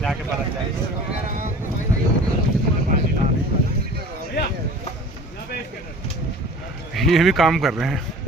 जाके पता चला। ये भी काम कर रहे हैं।